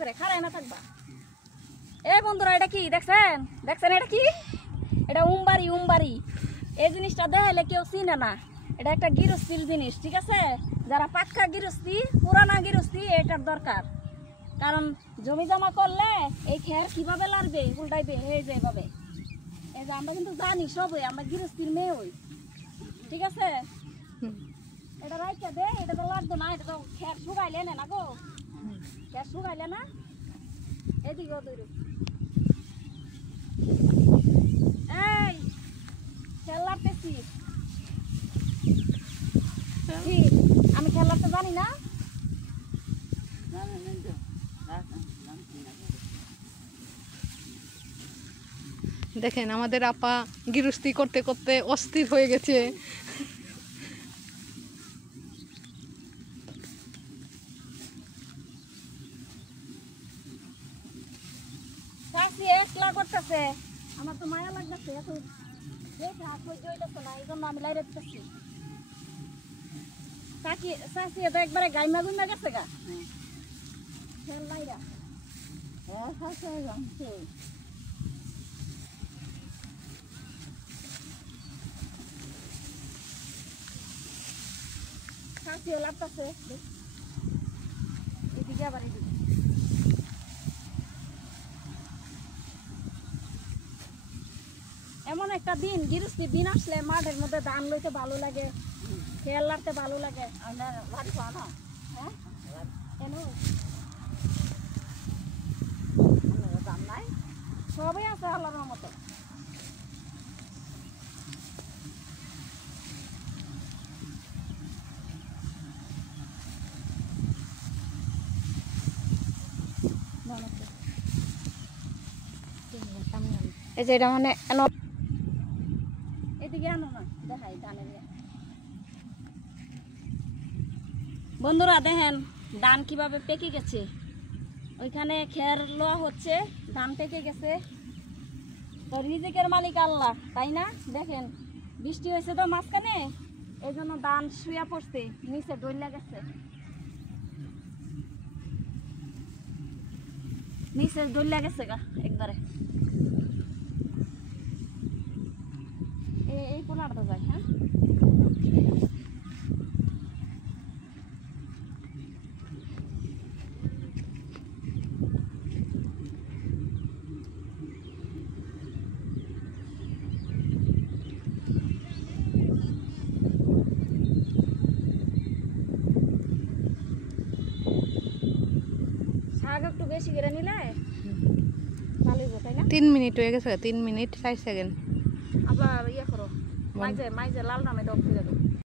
করে খারায় না থাকবা। এ বন্ধুরা এটা কি দেখছেন দেখছেন এটা কি? এটা উমবাড়ি। এই জিনিসটা দেখাইলে কেউ চিনে না, এটা একটা গৃহস্থির জিনিস, ঠিক আছে? যারা পাক্কা গৃহস্থী, পুরানা গৃহস্থী, এটার দরকার। কারণ জমি জমা করলে এই খের কিভাবে লাড়বে উল্টাইবে এই যে এইভাবে। এই যে আমরা কিন্তু জানি সবই, আমরা গৃহস্থীর মেয়ে হই, ঠিক আছে? এটা রাইখা দে, এটা তো লাগতো না, এটা তো খের শুকাইলে না গো, খের শুকাইলে না। এদিকেও দৌড়ো, এই খেল লাড়তেছি। আমি খেল লাড়তে জানি না। দেখেন আমাদের আপা গৃহস্থী করতে করতে অস্থির হয়ে গেছে। একলা করতেছে, আমার তো মায়া লাগতেছে, এত দেখা সহ্য হইতেছে না, এই জন্য আমি লাইরে দিতেছি। চাষি তো একবারে গাইমা গুইমা গেছে গা লাইরা। চাষিও লাগতেছে, এদিকে আবার এদিকে। এমন একটা দিন, গৃহস্থী দিন আসলে মাঠের মধ্যে ধান লইতে ভালো লাগে, খেয়াল রাখতে ভালো লাগে। হ্যাঁ কেন দাম নাই, সবই আছে আল্লাহর মতো। এই যে এটা মানে এদিকে আনো না, দেখাই ধানের। বন্ধুরা দেখেন ধান কিভাবে পেকে গেছে, ওইখানে খের লোয়া হচ্ছে, ধান পেকে গেছে। তো রিজিকের মালিক আল্লাহ, তাই না? দেখেন বৃষ্টি হয়েছে তো মাঝখানে, এই জন্য ধান শুয়া পড়ছে, নিচে ডইলা গেছে, নিচে ডইলা গেছে গা একবারে। এই কোনাটা যায়। হ্যাঁ শাক একটু বেশি করে নিলে ভালো হইব, তাই না? 3 মিনিট হয়ে গেছে, 3 মিনিট 4 সেকেন্ড। আবার ইয়ে করো, মাইজে লাল নামে দাও, ফিরে দাও।